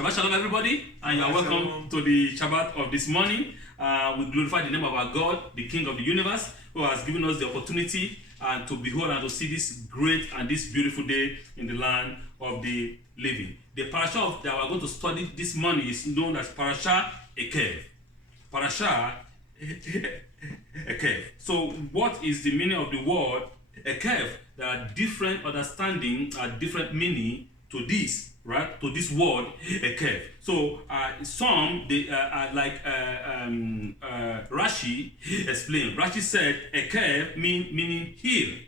Shabbat Shalom, everybody, and you are welcome to the Shabbat of this morning. We glorify the name of our God, the King of the universe, who has given us the opportunity to behold and to see this great and this beautiful day in the land of the living. The parasha that we are going to study this morning is known as Parshas Eikev. Parshas Eikev. So, what is the meaning of the word Eikev? There are different understanding, different meaning to this, right? To this word Eikev. So some they like Rashi explained. Rashi said Eikev meaning heel.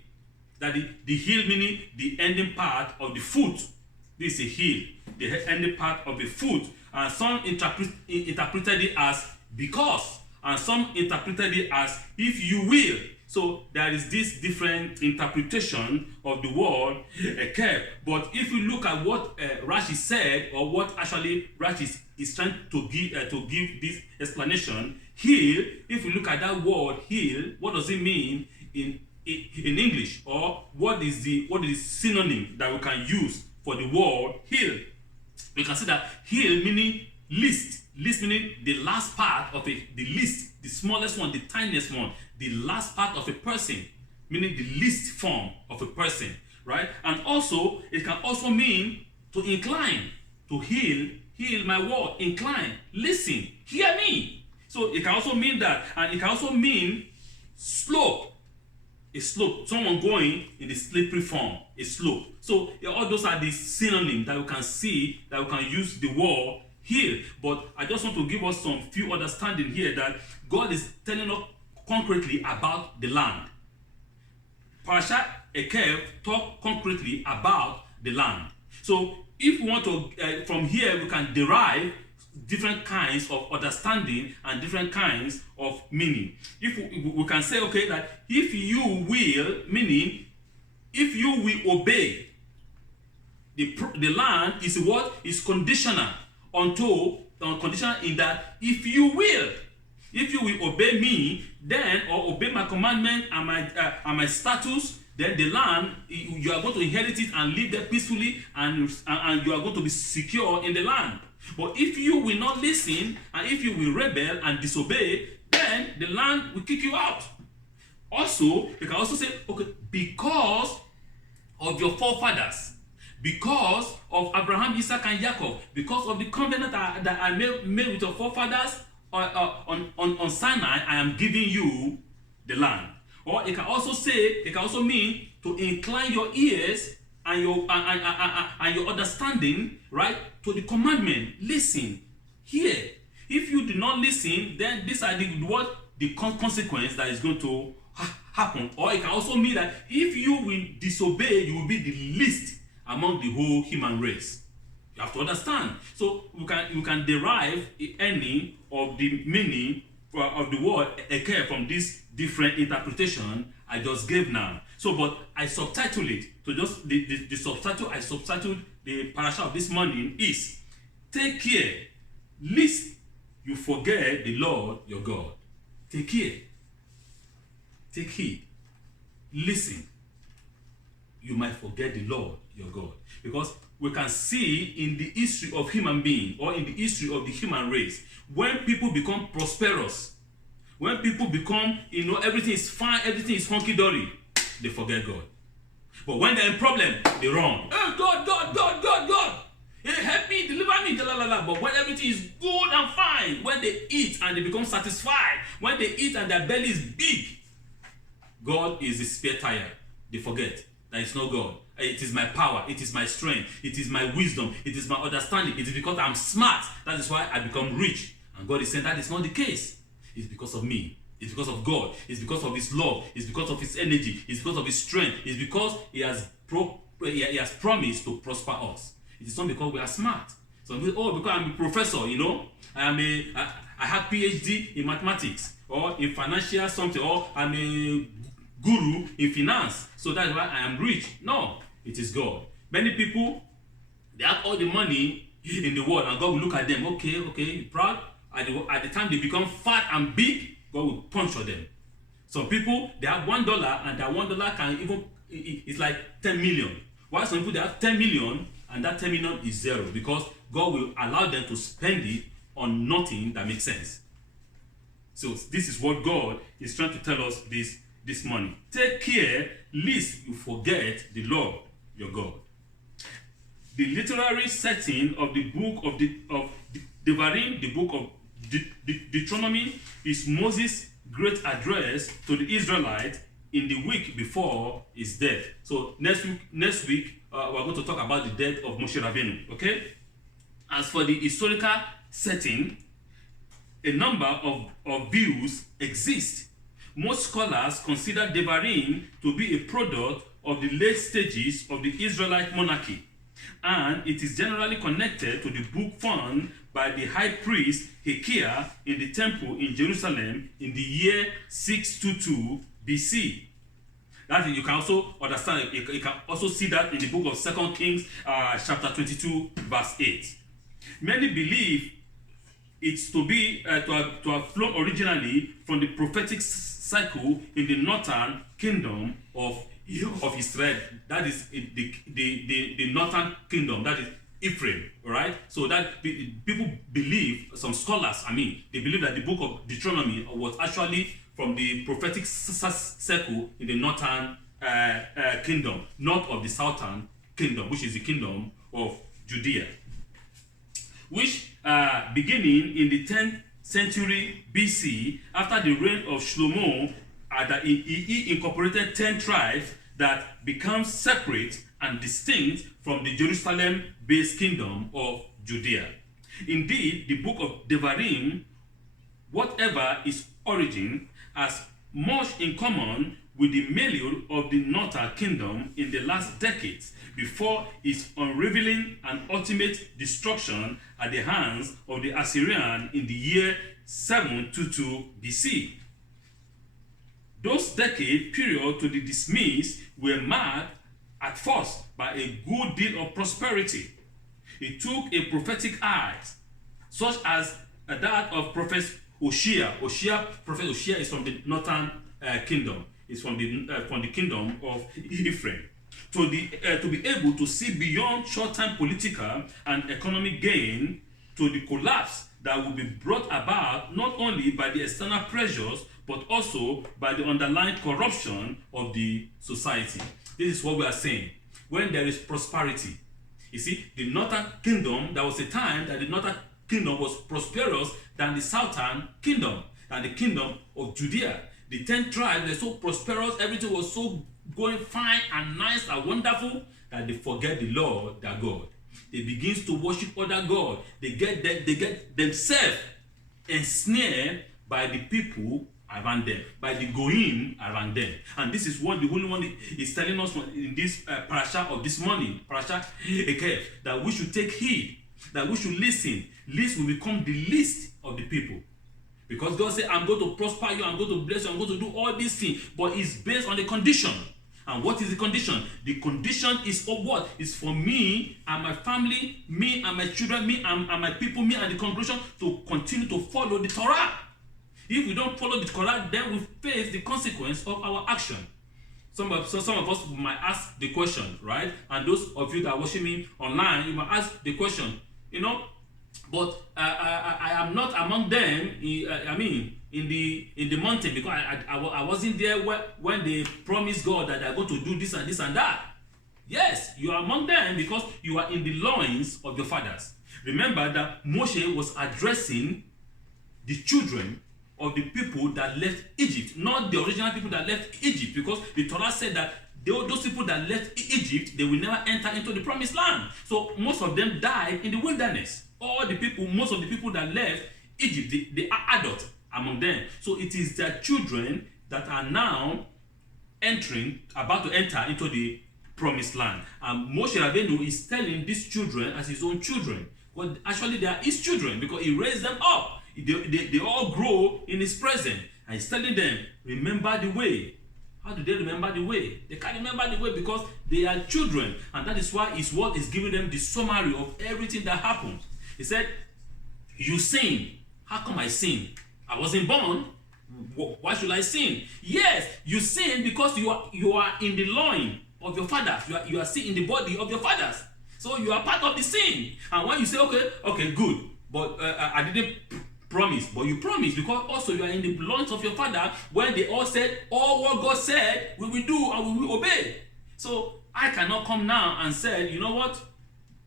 That the heel meaning the ending part of the foot. This is a heel, the ending part of the foot. And some interpreted it as because, and some interpreted it as if you will. So there is this different interpretation of the word Eikev. But if you look at what Rashi said, or what actually Rashi is trying to give this explanation, heel. If you look at that word heel, what does it mean in English, or what is the synonym that we can use for the word heel? We can see that heel meaning least. Least meaning the last part of it, the least, the smallest one, the tiniest one, the last part of a person, meaning the least form of a person, right? And also, it can also mean to incline, to heal my word, incline, listen, hear me. So it can also mean that, and it can also mean slope, a slope, someone going in the slippery form, a slope. So all those are the synonyms that we can see, that we can use the word heal. But I just want to give us some few understanding here that God is telling us concretely about the land. Parshas Eikev talk concretely about the land. So if we want to, from here we can derive different kinds of understanding and different kinds of meaning. If we can say, okay, that if you will, meaning if you will obey, the land is what is conditional conditional in that if you will obey me, then, or obey my commandment and my statutes, then the land, you are going to inherit it and live there peacefully, and you are going to be secure in the land. But if you will not listen, and if you will rebel and disobey, then the land will kick you out. Also, you can also say, okay, because of your forefathers, because of Abraham, Isaac, and Jacob, because of the covenant that I made with your forefathers on Sinai, I am giving you the land. Or it can also say, it can also mean to incline your ears and your understanding, right, to the commandment. Listen, hear. If you do not listen, then these are the consequence that is going to happen. Or it can also mean that if you will disobey, you will be the least among the whole human race. You have to understand. So you can derive any of the meaning of the word Eikev from this different interpretation I just gave now. So, but I subtitle it. So just the subtitle I subtitled the parasha of this morning is take care, lest you forget the Lord your God. Take care. Take heed. Listen. You might forget the Lord your God. Because we can see in the history of human being, or in the history of the human race, when people become prosperous, when people become, everything is fine, everything is hunky-dory, they forget God. But when they're in problem, they run. Oh, God. Hey, help me, deliver me, But when everything is good and fine, when they eat and they become satisfied, when they eat and their belly is big, God is the spare tire. They forget that it's not God. It is my power, it is my strength, it is my wisdom, it is my understanding, it is because I'm smart. That is why I become rich. And God is saying that is not the case. It's because of me. It's because of God. It's because of His love. It's because of His energy. It's because of His strength. It's because He has promised to prosper us. It is not because we are smart. So because I'm a professor, I have PhD in mathematics, or in financial something, or I'm a guru in finance, so that's why I am rich. No, it is God. Many people, they have all the money in the world, and God will look at them. Okay, you proud? At the time they become fat and big, God will puncture them. Some people, they have $1, and that $1 can even, it's like 10 million. While some people, they have 10 million, and that 10 million is zero because God will allow them to spend it on nothing that makes sense. So this is what God is trying to tell us this morning. Take care lest you forget the Lord your God. The literary setting of the book of Devarim, the book of Deuteronomy, is Moses' great address to the Israelites in the week before his death. So next week we're going to talk about the death of Moshe Rabbeinu. Okay. As for the historical setting, a number of views exist. Most scholars consider Devarim to be a product of the late stages of the Israelite monarchy, and it is generally connected to the book found by the High Priest Hilkiah in the temple in Jerusalem in the year 622 B.C. That is, you can also understand, you can also see that in the book of 2 Kings chapter 22 verse 8. Many believe it's to have flown originally from the prophetic cycle in the northern kingdom of Israel. That is the northern kingdom, that is Ephraim, right? So that people believe, some scholars, they believe that the book of Deuteronomy was actually from the prophetic circle in the northern kingdom, not of the southern kingdom, which is the kingdom of Judea, which beginning in the 10th century BC, after the reign of Shlomo, that he incorporated 10 tribes that become separate and distinct from the Jerusalem-based Kingdom of Judea. Indeed, the book of Devarim, whatever its origin, has much in common with the milieu of the northern kingdom in the last decades, before its unraveling and ultimate destruction at the hands of the Assyrians in the year 722 BC. Those decade period to the demise were marked at first by a good deal of prosperity. It took a prophetic eye, such as that of Prophet Hosea. Prophet Hosea is from the northern kingdom. It's from the kingdom of Ephraim. To be able to see beyond short-term political and economic gain to the collapse that will be brought about not only by the external pressures but also by the underlying corruption of the society. This is what we are saying. When there is prosperity, you see, the northern kingdom, there was a time that the northern kingdom was prosperous than the southern kingdom, and the kingdom of Judea. The 10 tribes were so prosperous, everything was so going fine and nice and wonderful that they forget the Lord, their God. They begin to worship other gods. They get themselves ensnared by the people around them, by the goyim around them. And this is what the Holy One is telling us in this parasha of this morning, Parshas Eikev, that we should take heed, that we should listen, lest we become the least of the people. Because God said, I'm going to prosper you, I'm going to bless you, I'm going to do all these things, but it's based on the condition. And what is the condition? The condition is of what? It's for me and my family, me and my children, me and my people, me and the congregation to continue to follow the Torah. If we don't follow the Torah, then we face the consequence of our action. Some of us might ask the question, right? And those of you that are watching me online, you might ask the question, but I am not among them. In the mountain, because I wasn't there when they promised God that they're going to do this and this and that. Yes, you are among them because you are in the loins of your fathers. Remember that Moshe was addressing the children of the people that left Egypt, not the original people that left Egypt, because the Torah said that those people that left Egypt, they will never enter into the promised land. So most of them died in the wilderness. Most of the people that left Egypt, they are adults among them. So it is their children that are now about to enter into the promised land. And Moshe Rabbeinu is telling these children as his own children. But actually they are his children because he raised them up. They all grow in his presence. And he's telling them, remember the way. How do they remember the way? They can't remember the way because they are children. And that is why his word is giving them the summary of everything that happens. He said, you sin. How come I sin? I wasn't born. Why should I sin? Yes, you sin because you are in the loin of your fathers. You are still in the body of your fathers. So you are part of the sin. And when you say, okay, good, but I didn't promise, but you promised, because also you are in the loins of your father when they all said, all what God said we will do and we will obey. So I cannot come now and say, you know what,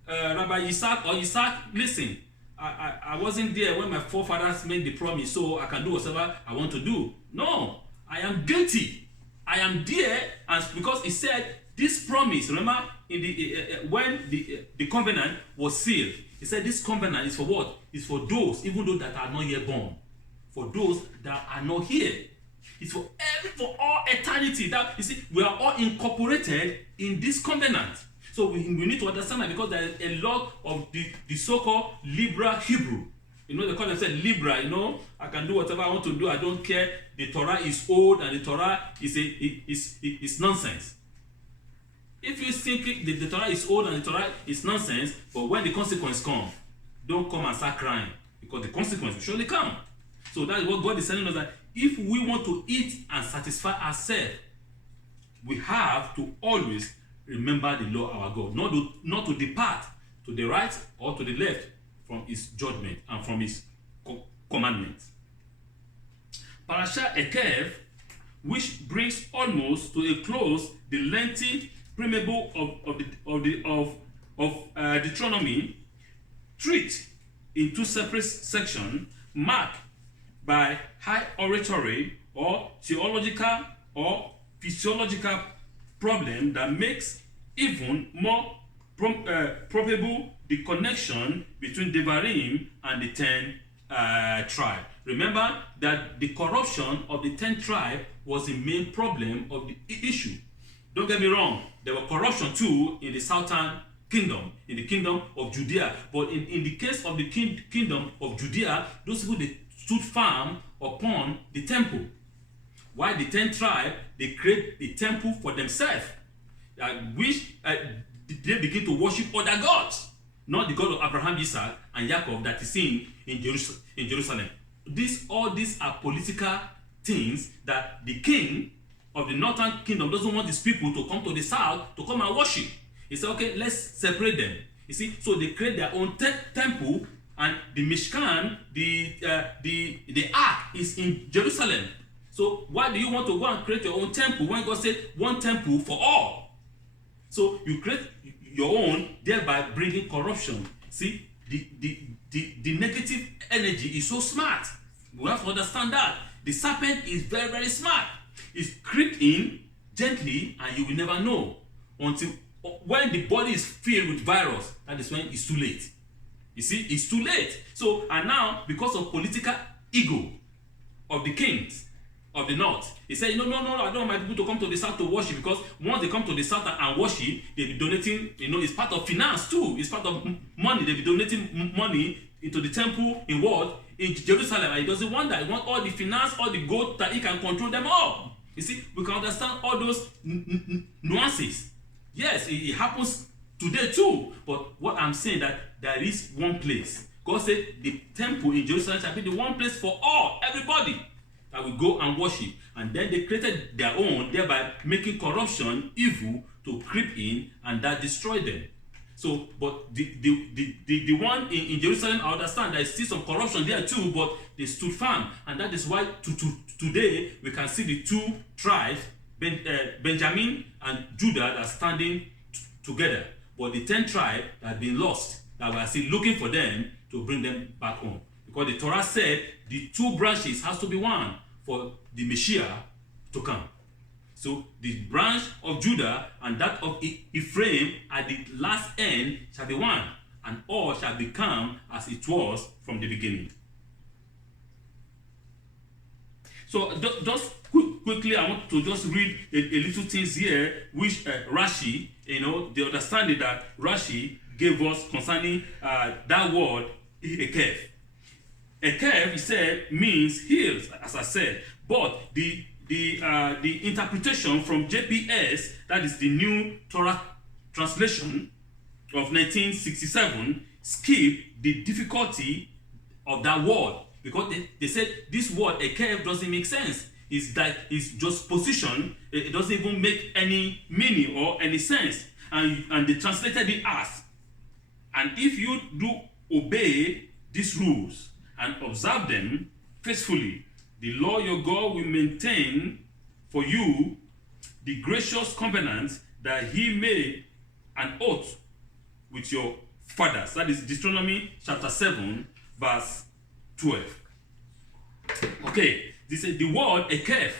Rabbi Isaac or Isaac, listen, I wasn't there when my forefathers made the promise, so I can do whatever I want to do. No, I am guilty. I am there, and because he said this promise, remember, in the when the covenant was sealed, he said this covenant is for what? It's for those, even those that are not yet born. For those that are not here. It's for all eternity. That, you see, we are all incorporated in this covenant. So we need to understand that, because there is a lot of the so-called liberal Hebrew. You know, they call themselves liberal, you know, I can do whatever I want to do, I don't care. The Torah is old and the Torah is nonsense. If you think the Torah is old and the Torah is nonsense, but when the consequence comes, don't come and start crying, because the consequence will surely come. So that is what God is telling us, that if we want to eat and satisfy ourselves, we have to always remember the Lord our God, not to depart to the right or to the left from his judgment and from his commandments. Parshas Eikev, which brings almost to a close the lengthy preamble of Deuteronomy, treat in two separate sections marked by high oratory or theological or physiological problem that makes even more probable the connection between Devarim and the 10 tribes. Remember that the corruption of the 10 tribes was the main problem of the issue. Don't get me wrong, there was corruption too in the southern kingdom, in the kingdom of Judea. But in the case of the kingdom of Judea, those people, they stood firm upon the temple. While the 10 tribes, they create a temple for themselves, which they begin to worship other gods, not the God of Abraham, Isaac, and Jacob that is seen in Jerusalem. All these are political things that the king of the northern kingdom doesn't want his people to come to the south to come and worship. He said, okay, let's separate them. You see, so they create their own temple, and the Mishkan, the ark is in Jerusalem. So why do you want to go and create your own temple when God said one temple for all? So you create your own, thereby bringing corruption. See, the negative energy is so smart. We have to understand that. The serpent is very, very smart. It's creep in gently, and you will never know until when the body is filled with virus. That is when it's too late. You see, it's too late. So, and now, because of political ego of the kings of the north, he said, no, I don't want my people to come to the south to worship, because once they come to the south and worship, they'll be donating, it's part of finance too. It's part of money. They'll be donating money into the temple in what? In Jerusalem. And he doesn't want that. He wants all the finance, all the gold, that he can control them all. You see, we can understand all those nuances. Yes, it happens today too. But what I'm saying, that there is one place. God said the temple in Jerusalem shall be the one place for all, everybody, that will go and worship. And then they created their own, thereby making corruption, evil, to creep in, and that destroyed them. So, but the one in Jerusalem, I understand there is still some corruption there too, but they stood firm. And that is why today we can see the two tribes, Benjamin and Judah, that are standing together. But the 10 tribes that have been lost, that we are still looking for them to bring them back home. Because the Torah said the two branches has to be one for the Messiah to come. So the branch of Judah and that of Ephraim at the last end shall be one, and all shall become as it was from the beginning. So just quickly, I want to just read a little things here, which Rashi, the understanding that Rashi gave us concerning that word, Eikev. Eikev, he said, means hills, as I said, but the interpretation from JPS, that is the New Torah translation of 1967, skip the difficulty of that word, because they said this word Eikev doesn't make sense. It's just position. It doesn't even make any meaning or any sense. And they translated it as And if you do obey these rules and observe them faithfully, the Lord your God will maintain for you the gracious covenant that he made an oath with your fathers. That is Deuteronomy chapter 7, verse 12. Okay, this is the word Eikev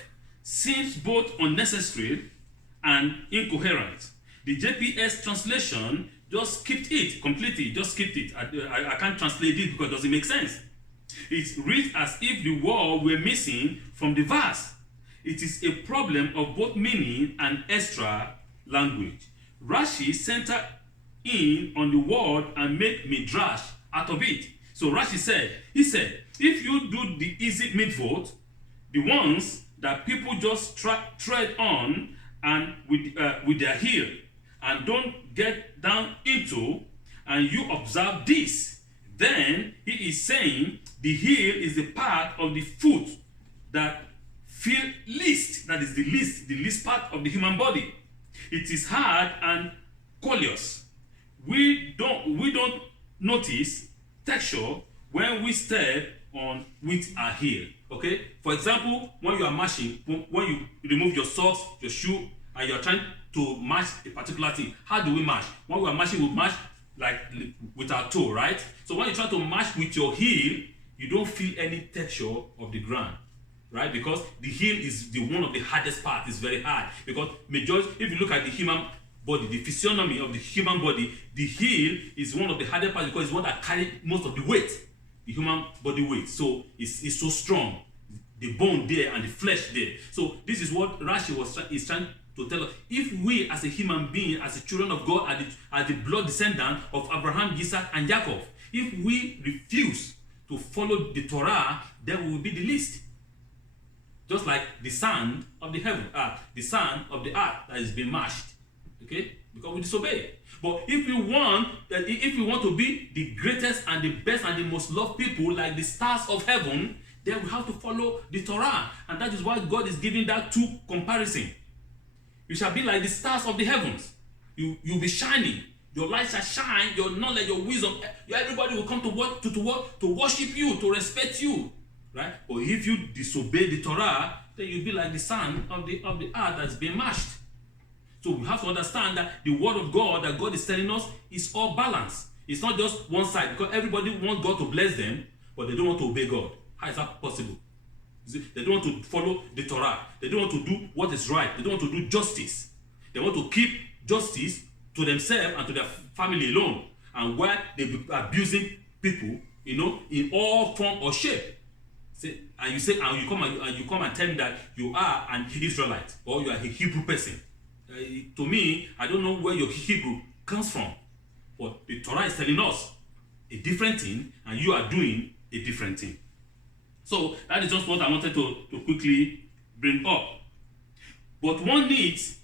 seems both unnecessary and incoherent. The JPS translation just skipped it completely, just skipped it. I can't translate it because it doesn't make sense. It reads as if the word were missing from the verse. It is a problem of both meaning and extra language. Rashi centered in on the word and made midrash out of it. So Rashi said, if you do the easy mitzvot, the ones that people just tread on and with their heel and don't get down into, and you observe this, then he is saying the heel is the part of the foot that feel least, that is the least part of the human body. It is hard and callous. We don't notice texture when we step on with our heel. Okay, for example, when you are mashing, when you remove your socks, your shoe, and you are trying to mash a particular thing, how do we mash? When we are mashing, we mash like with our toe, right? So when you try to mash with your heel, you don't feel any texture of the ground, right? Because the heel is the one of the hardest part. It's very hard because majority, if you look at the human body, the physiognomy of the human body, the heel is one of the hardest parts because it's one that carries most of the weight, the human body weight. So it's so strong, the bone there and the flesh there. So this is what Rashi is trying to tell us. If we as a human being, as the children of God, as the blood descendant of Abraham, Isaac, and Jacob, if we refuse to follow the Torah, then we will be the least. Just like the sand of the heaven, the sand of the earth that is being mashed. Okay, because we disobey. But if we want to be the greatest and the best and the most loved people, like the stars of heaven, then we have to follow the Torah, and that is why God is giving that two comparison. You shall be like the stars of the heavens. You'll be shining. Your light shall shine. Your knowledge, your wisdom. Everybody will come to worship you, to respect you, right? But if you disobey the Torah, then you'll be like the sand of the earth that's been mashed. So we have to understand that the word of God that God is telling us is all balanced. It's not just one side, because everybody wants God to bless them, but they don't want to obey God. How is that possible? They don't want to follow the Torah. They don't want to do what is right. They don't want to do justice. They want to keep justice to themselves and to their family alone. And while they be abusing people, in all form or shape. And you come and tell me that you are an Israelite or you are a Hebrew person. To me, I don't know where your Hebrew comes from. But the Torah is telling us a different thing, and you are doing a different thing. So that is just what I wanted to quickly bring up. But one needs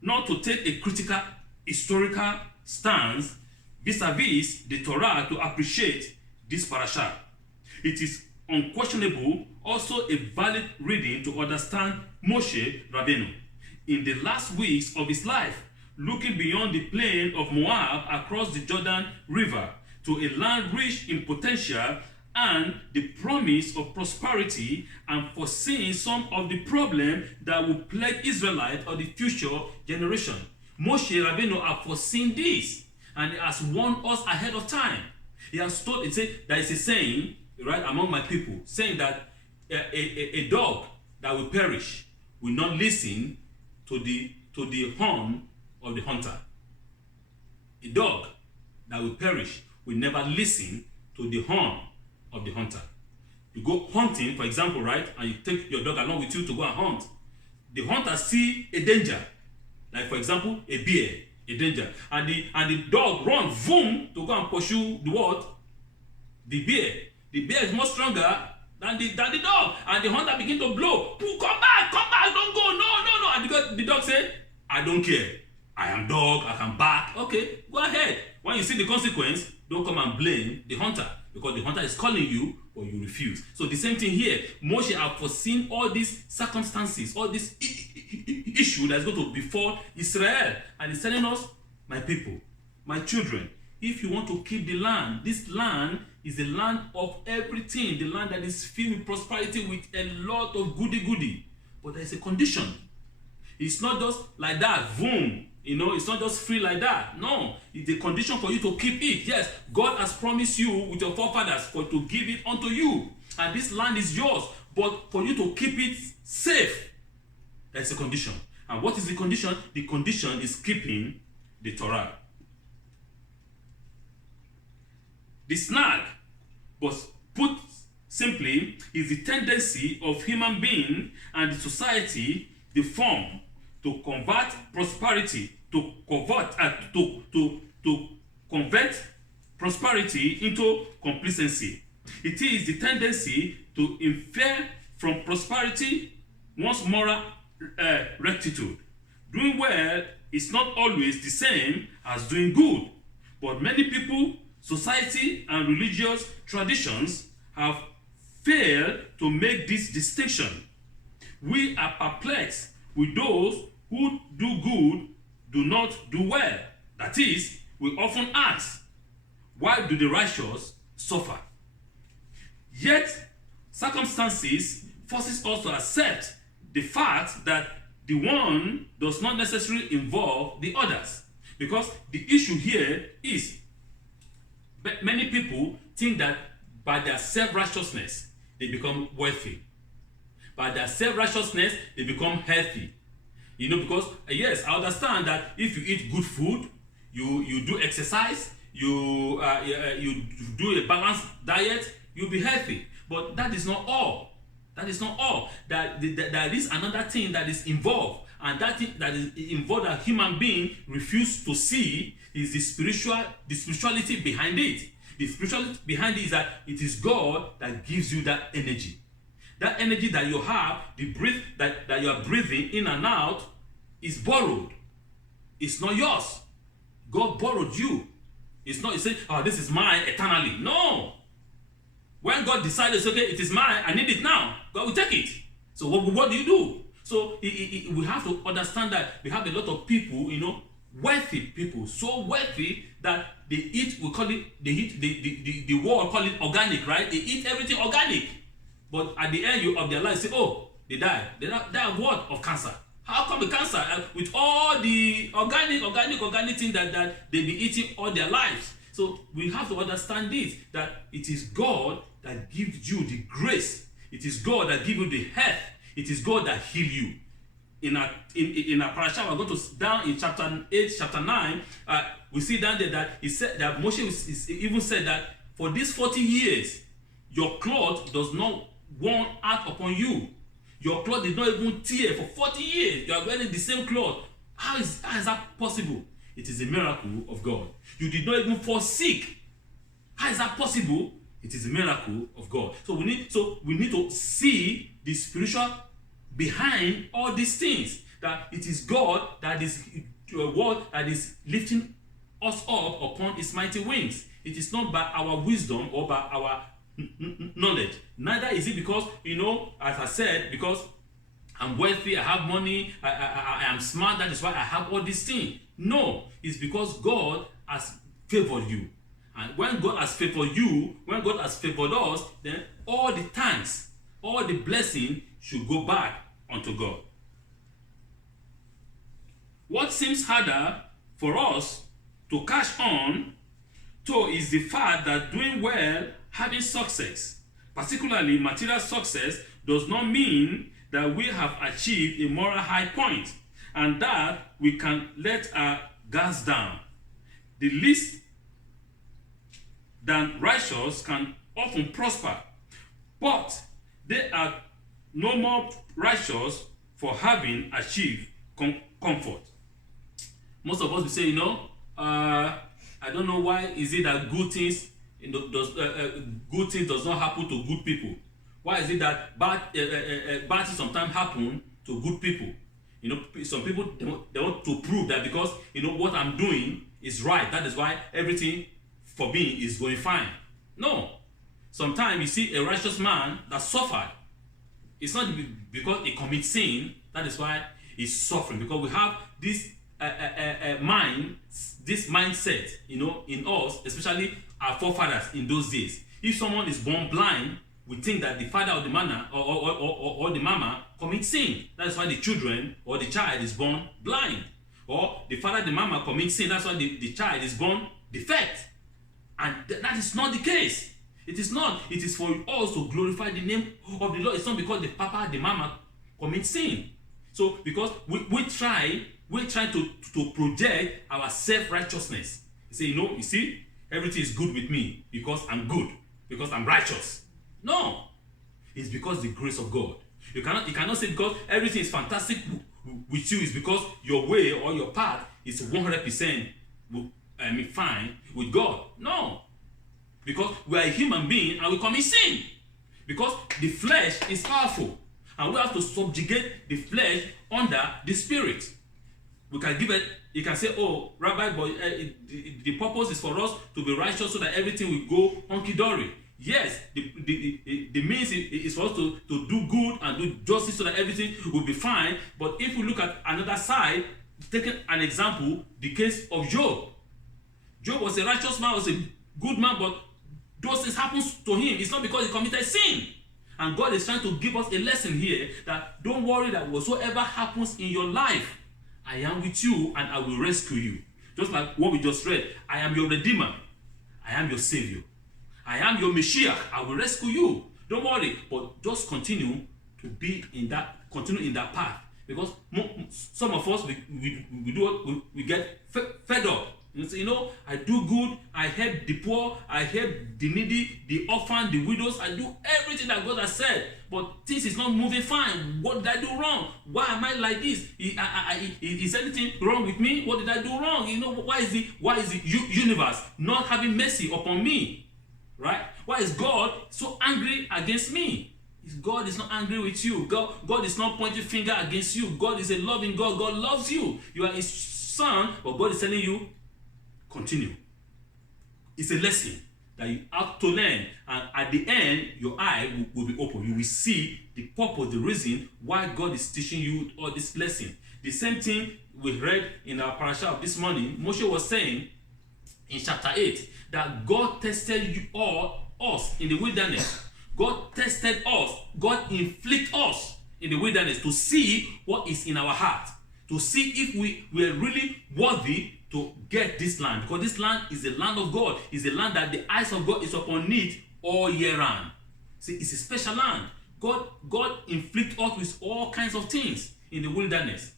not to take a critical historical stance vis-a-vis the Torah to appreciate this parasha. It is unquestionable also a valid reading to understand Moshe Rabbeinu in the last weeks of his life, looking beyond the plain of Moab across the Jordan River to a land rich in potential and the promise of prosperity, and foreseeing some of the problems that will plague Israelite or the future generation. Moshe Rabbeinu has foreseen this, and he has warned us ahead of time. He has told, there is a saying, right, among my people, saying that a dog that will perish will not listen to the horn of the hunter. A dog that will perish will never listen to the horn of the hunter. You go hunting, for example, right, and you take your dog along with you to go and hunt. The hunter see a danger, like for example, a bear, a danger, and the dog run boom to go and pursue the what? The bear. The bear is more stronger than the dog, and the hunter begin to blow. Come back, don't go, no. And the dog say, I don't care. I am dog, I can bark. Okay, go ahead. When you see the consequence, don't come and blame the hunter, because the hunter is calling you, but you refuse. So the same thing here. Moshe has foreseen all these circumstances, all this issue that's going to befall Israel. And he's telling us, my people, my children, if you want to keep the land, this land is the land of everything, the land that is filled with prosperity, with a lot of goody. But there's a condition. It's not just like that, boom. It's not just free like that. No, it's a condition for you to keep it. Yes, God has promised you with your forefathers to give it unto you. And this land is yours. But for you to keep it safe, there's a condition. And what is the condition? The condition is keeping the Torah. The snag, but put simply, is the tendency of human being and the society, the form, to convert prosperity, to convert prosperity into complacency. It is the tendency to infer from prosperity one's moral rectitude. Doing well is not always the same as doing good, but many people, society, and religious traditions have failed to make this distinction. We are perplexed with those who do good do not do well. That is, we often ask, why do the righteous suffer? Yet, circumstances forces us to accept the fact that the one does not necessarily involve the others. Because the issue here is, many people think that by their self-righteousness, they become wealthy. By their self-righteousness, they become healthy. Because, yes, I understand that if you eat good food, you do exercise, you do a balanced diet, you'll be healthy. But that is not all. That is not all. There is another thing that is involved. And that thing that is involved that human being refuse to see is the spirituality behind it. The spirituality behind it is that it is God that gives you that energy. That energy that you have, the breath that you are breathing in and out, is borrowed. It's not yours. God borrowed you. It's not, you say, oh, this is mine eternally. No. When God decides, okay, it is mine, I need it now, God will take it. So what do you do? So we have to understand that we have a lot of people, wealthy people, so wealthy that they eat, the world call it organic, right? They eat everything organic. But at the end of their life, say, oh, they died. They died of what? Of cancer. How come the cancer? With all the organic things that they've been eating all their lives. So we have to understand this, that it is God that gives you the grace. It is God that gives you the health. It is God that heals you. In our parasha, we're going to down in chapter 8, chapter 9, we see down there that he said that Moshe even said that for these 40 years, your cloth does not worn out upon you. Your cloth did not even tear for 40 years. You are wearing the same cloth. How is that possible? It is a miracle of God. You did not even fall sick. How is that possible? It is a miracle of God. So we need to see the spiritual behind all these things. That it is God that is lifting us up upon His mighty wings. It is not by our wisdom or by our knowledge. Neither is it because, as I said, because I'm wealthy, I have money, I am smart, that is why I have all these things. No, it's because God has favored you. And when God has favored you, when God has favored us, then all the thanks, all the blessing should go back unto God. What seems harder for us to catch on to is the fact that doing well, having success, particularly material success, does not mean that we have achieved a moral high point and that we can let our guards down. The least than righteous can often prosper, but they are no more righteous for having achieved comfort. Most of us will say, I don't know why is it that good things does not happen to good people. Why is it that bad things sometimes happen to good people? Some people they want to prove that because what I'm doing is right. That is why everything for me is going fine. No. Sometimes you see a righteous man that suffered. It's not because he commits sin. That is why he's suffering. Because we have this this mindset, in us, especially our forefathers in those days. If someone is born blind, we think that the father or the mother or the mama commits sin. That's why the children or the child is born blind. Or the father, the mama commits sin. That's why the child is born defect. And that is not the case. It is not. It is for us to glorify the name of the Lord. It's not because the papa, the mama commit sin. So because we try to project our self-righteousness. You see, everything is good with me because I'm good, because I'm righteous. No. It's because the grace of God. You cannot say because everything is fantastic with you is because your way or your path is 100% fine with God. No. Because we are a human being and we commit sin. Because the flesh is powerful. And we have to subjugate the flesh under the spirit. We can give it, you can say, oh, Rabbi, but the purpose is for us to be righteous so that everything will go hunky-dory. Yes, the means is for us to do good and do justice so that everything will be fine. But if we look at another side, taking an example, the case of Job. Job was a righteous man, was a good man, but those things happen to him. It's not because he committed sin. And God is trying to give us a lesson here that don't worry that whatsoever happens in your life, I am with you and I will rescue you. Just like what we just read, I am your Redeemer. I am your Savior. I am your Messiah. I will rescue you. Don't worry, but just continue to be in that path. Because some of us, we get fed up. I do good, I help the poor, I help the needy, the orphan, the widows, I do everything that God has said, but things is not moving fine. What did I do wrong? Why am I like this? Is anything wrong with me? What did I do wrong? Why is the universe not having mercy upon me? Right? Why is God so angry against me? God is not angry with you. God is not pointing finger against you. God is a loving God. God loves you. You are his son, but God is telling you, continue. It's a lesson that you have to learn, and at the end, your eye will be open. You will see the purpose, the reason why God is teaching you all this lesson. The same thing we read in our parasha of this morning. Moshe was saying in chapter 8 that God tested us in the wilderness. God tested us. God inflicted us in the wilderness to see what is in our heart, to see if we were really worthy to get this land, because this land is the land of God. It's a land that the eyes of God is upon it all year round. See, it's a special land. God inflict us with all kinds of things in the wilderness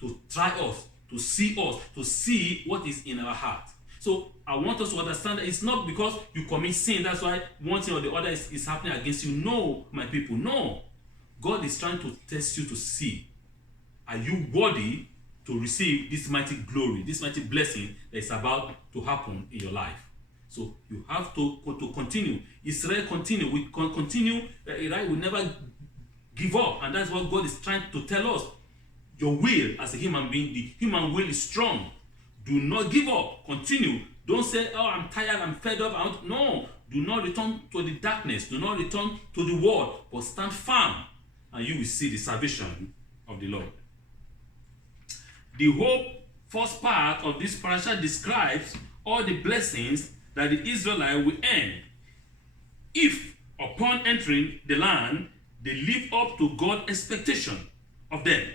to try us, to see what is in our heart. So I want us to understand that it's not because you commit sin, that's why one thing or the other is happening against you. No, my people, no. God is trying to test you to see, are you worthy to receive this mighty glory, this mighty blessing that is about to happen in your life. So you have to continue. Israel continue. We continue. Right? We never give up, and that's what God is trying to tell us. Your will as a human being, the human will is strong. Do not give up. Continue. Don't say, "Oh, I'm tired. I'm fed up." No. Do not return to the darkness. Do not return to the world, but stand firm, and you will see the salvation of the Lord. The whole first part of this parasha describes all the blessings that the Israelites will earn if, upon entering the land, they live up to God's expectation of them.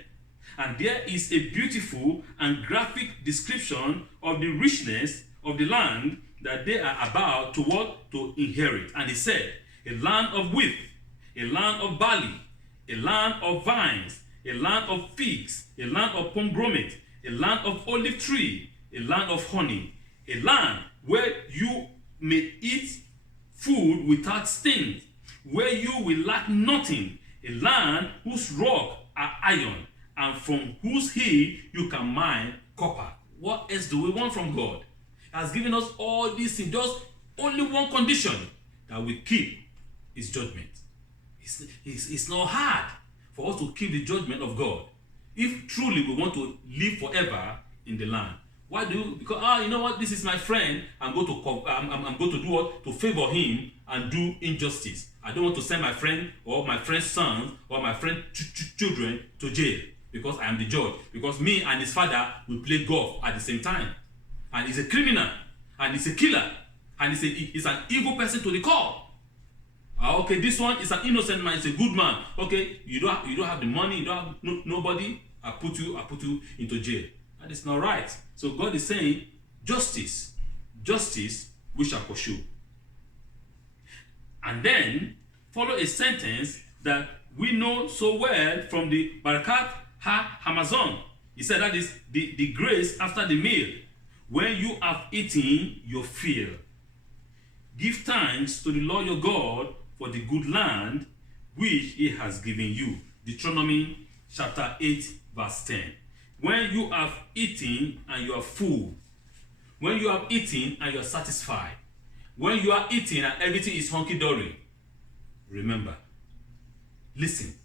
And there is a beautiful and graphic description of the richness of the land that they are about to inherit. And he said, a land of wheat, a land of barley, a land of vines, a land of figs, a land of pomegranate, a land of olive tree, a land of honey, a land where you may eat food without stain, where you will lack nothing, a land whose rock are iron, and from whose hill you can mine copper. What else do we want from God? He has given us all these things, just only one condition, that we keep his judgment. It's not hard for us to keep the judgment of God if truly we want to live forever in the land. Why do you? Because you know what? This is my friend. I'm going to do what? To favor him and do injustice. I don't want to send my friend or my friend's son or my friend's children to jail. because I am the judge. Because me and his father will play golf at the same time. And he's a criminal. And he's a killer. And he's an evil person to the core. Okay, this one is an innocent man. He's a good man. Okay, you don't have the money. You don't have nobody. I put you into jail. That is not right. So God is saying, justice we shall pursue. And then follow a sentence that we know so well from the Barakat Ha-Hamazon. He said that is the grace after the meal. When you have eaten your fill, give thanks to the Lord your God for the good land which he has given you. Deuteronomy chapter 8 verse 10. When you have eaten and you are full, when you have eaten and you are satisfied, when you are eating and everything is hunky-dory, remember, listen,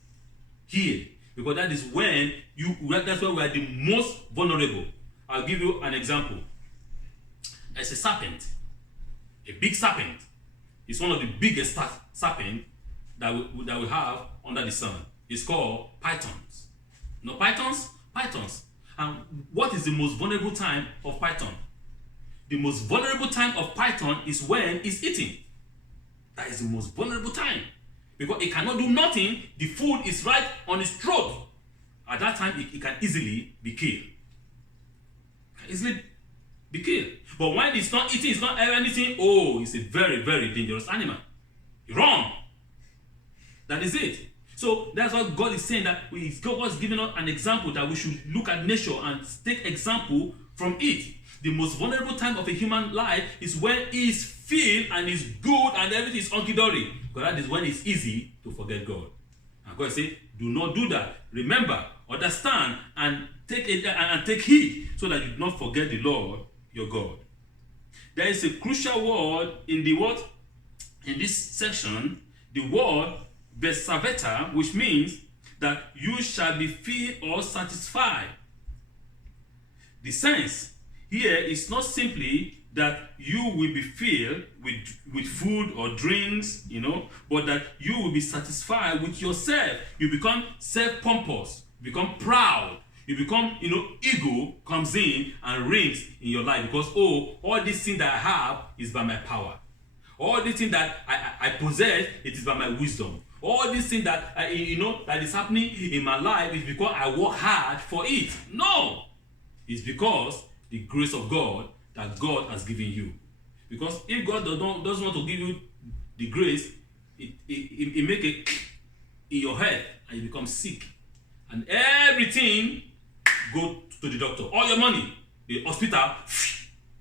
hear, because that's when we are the most vulnerable. I'll give you an example. As a serpent, a big serpent, is one of the biggest serpent that we have under the sun. It's called pythons. No, pythons? Pythons. And what is the most vulnerable time of python? The most vulnerable time of python is when it's eating. That is the most vulnerable time. Because it cannot do nothing. The food is right on its throat. At that time, it can easily be killed. But when it's not eating, it's not anything, it's a very, very dangerous animal. Wrong. That is it. So that's what God is saying, that God is giving us an example that we should look at nature and take example from it. The most vulnerable time of a human life is when it's filled and it's good and everything is hunky-dory. Because that is when it's easy to forget God. And God says, do not do that. Remember, understand, and take heed so that you do not forget the Lord your God. There is a crucial word in in this section, the word besaveta, which means that you shall be filled or satisfied. The sense here is not simply that you will be filled with food or drinks, but that you will be satisfied with yourself. You become self-pompous, become proud. You become, ego comes in and reigns in your life because, all this thing that I have is by my power. All this thing that I possess, it is by my wisdom. All this thing that, that is happening in my life is because I work hard for it. No! It's because the grace of God that God has given you. Because if God doesn't want to give you the grace, it make it in your head and you become sick. And everything go to the doctor. All your money, the hospital,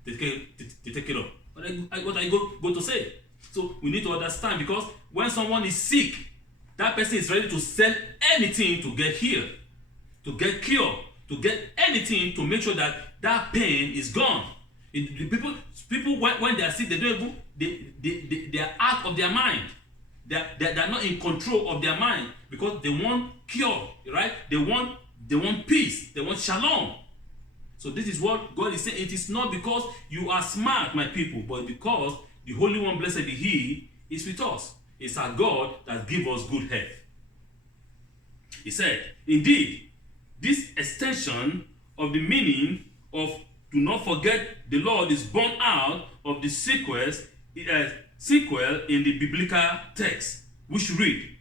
they take it up. What I go to say. So we need to understand, because when someone is sick, that person is ready to sell anything to get healed, to get cured, to get anything to make sure that pain is gone. People when they are sick, they don't even they are out of their mind. They are not in control of their mind because they want cure, right? They want peace. They want shalom. So this is what God is saying. It is not because you are smart, my people, but because the Holy One, blessed be He, is with us. It's our God that gives us good health. He said, indeed, this extension of the meaning of do not forget the Lord is born out of the sequel in the biblical text, which read,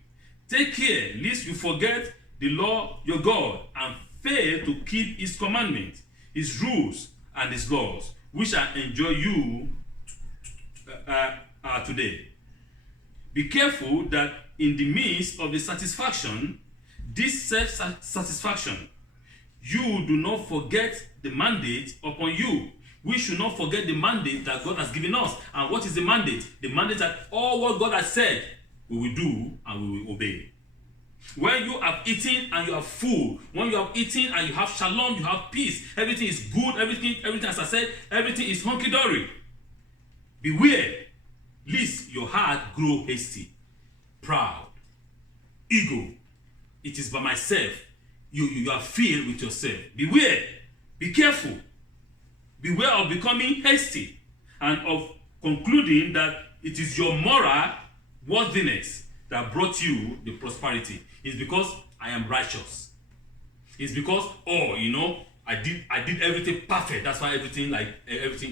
take care lest you forget the Lord your God and fail to keep his commandments, his rules, and his laws, which I enjoy you today. Be careful that in the midst of the satisfaction, this self-satisfaction, you do not forget the mandate upon you. We should not forget the mandate that God has given us. And what is the mandate? The mandate that all what God has said, we will do and we will obey. When you have eaten and you are full, when you have eaten and you have shalom, you have peace, everything is good, everything as I said, everything is hunky-dory. Beware, lest your heart grow hasty, proud, ego. It is by myself. You are filled with yourself. Beware, be careful. Beware of becoming hasty and of concluding that it is your moral worthiness that brought you the prosperity. It's because I am righteous. It's because, oh, you know, I did everything perfect. That's why everything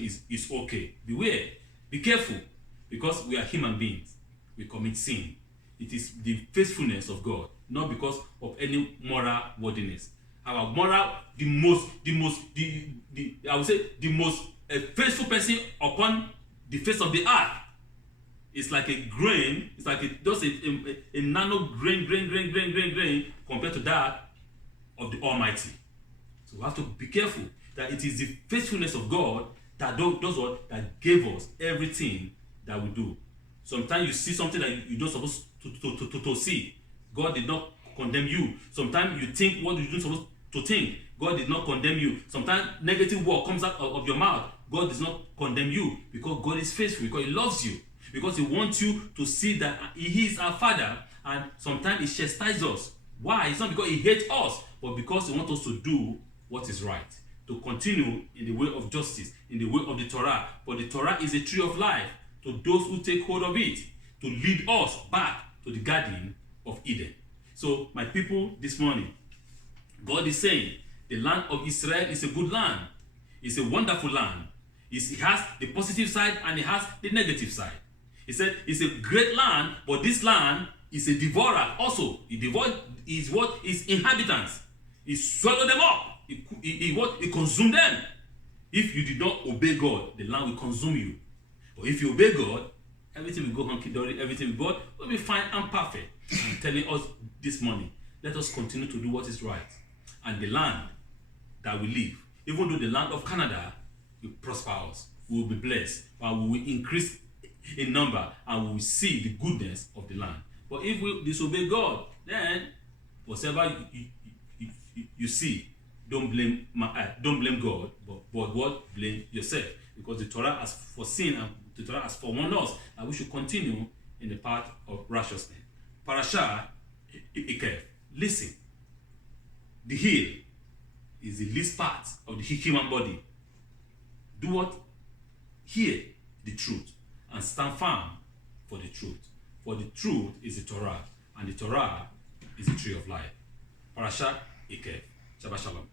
is okay. Beware. Be careful. Because we are human beings. We commit sin. It is the faithfulness of God, not because of any moral worthiness. Our moral, I would say the most faithful person upon the face of the earth. It's like a grain. It's like just a nano grain compared to that of the Almighty. So we have to be careful that it is the faithfulness of God that does what, that gave us everything that we do. Sometimes you see something that you're not supposed to see. God did not condemn you. Sometimes you think what you're not supposed to think. God did not condemn you. Sometimes negative word comes out of your mouth. God does not condemn you because God is faithful, because He loves you, because He wants you to see that He is our Father, and sometimes He chastises us. Why? It's not because He hates us, but because He wants us to do what is right, to continue in the way of justice, in the way of the Torah. For the Torah is a tree of life to those who take hold of it, to lead us back to the Garden of Eden. So, my people, this morning, God is saying the land of Israel is a good land. It's a wonderful land. It has the positive side and it has the negative side. He said it's a great land, but this land is a devourer also. It devours its inhabitants. It swallowed them up. It consumed them. If you did not obey God, the land will consume you. But if you obey God, everything will go hunky-dory, everything will be fine and perfect. I'm telling us this morning, let us continue to do what is right. And the land that we live, even though the land of Canada will prosper us, we will be blessed, and we will increase in number, and we will see the goodness of the land. But if we disobey God, then whatever you see, don't blame God, but what? Blame yourself. Because the Torah has foreseen and the Torah has forewarned us that we should continue in the path of righteousness. Parshas Eikev. Listen. The heel is the least part of the human body. Do what? Hear the truth and stand firm for the truth. For the truth is the Torah, and the Torah is the tree of life. Parshas Eikev. Shabbat Shalom.